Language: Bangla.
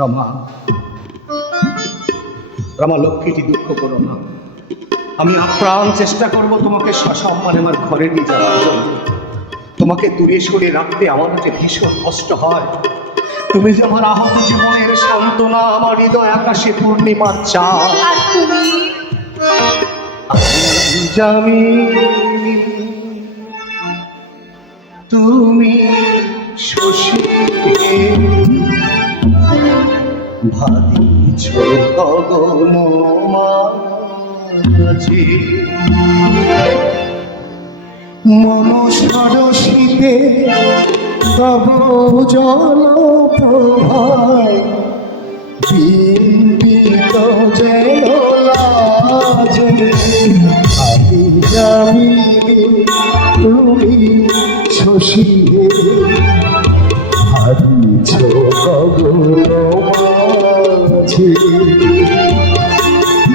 রমা, রমা লক্ষ্মীটি, দুঃখ করো না। আমি আপ্রাণ চেষ্টা করব তোমাকে সসম্মানে আমার ঘরে নিয়ে যাওয়ার জন্য। তোমাকে দূরে সরে রাখতে আমার যে ভীষণ কষ্ট হয়। তুমি যে আমার আহত জীবনের সান্ত্বনা, আমার হৃদয় আকাশে পূর্ণিমার চাঁদ। আর তুমি জানি তুমি শশী ভাবিছ গগন মাঝি, মন সরসিতে তব জল প্রভায় বিম্বিত যেন লাজে। আমি জানি তুমি শশী ভাবিছ গগন মাঝি।